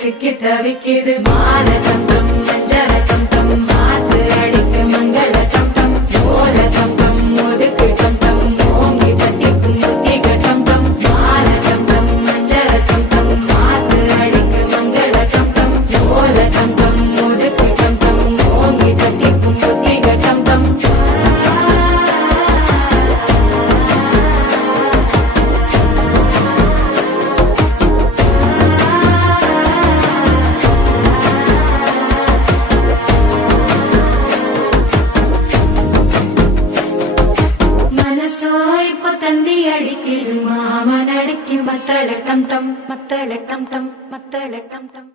சிக்கி தவிக்குது மால தங்கம் மஞ்சள தங்கம் மாத்து அடிக்க மங்கள தங்கம் ஓல தங்கம் ஒதுக்கு தங்கம் ஓங்கி தட்டிக்கும் புத்திக தங்கம் மால தங்கம் மஞ்சள தங்கம் மாத்து அடிக்க மங்கள தங்கம் ஓல தங்கம் ஒதுக்கு தங்கம் ஓங்கி தட்டிக்கும் புத்திக தங்கம் தந்தி அடிக்குது மாமன் அடிக்கு மத்தள டம் டம் மத்தள டம் டம் மத்தள டம் டம்.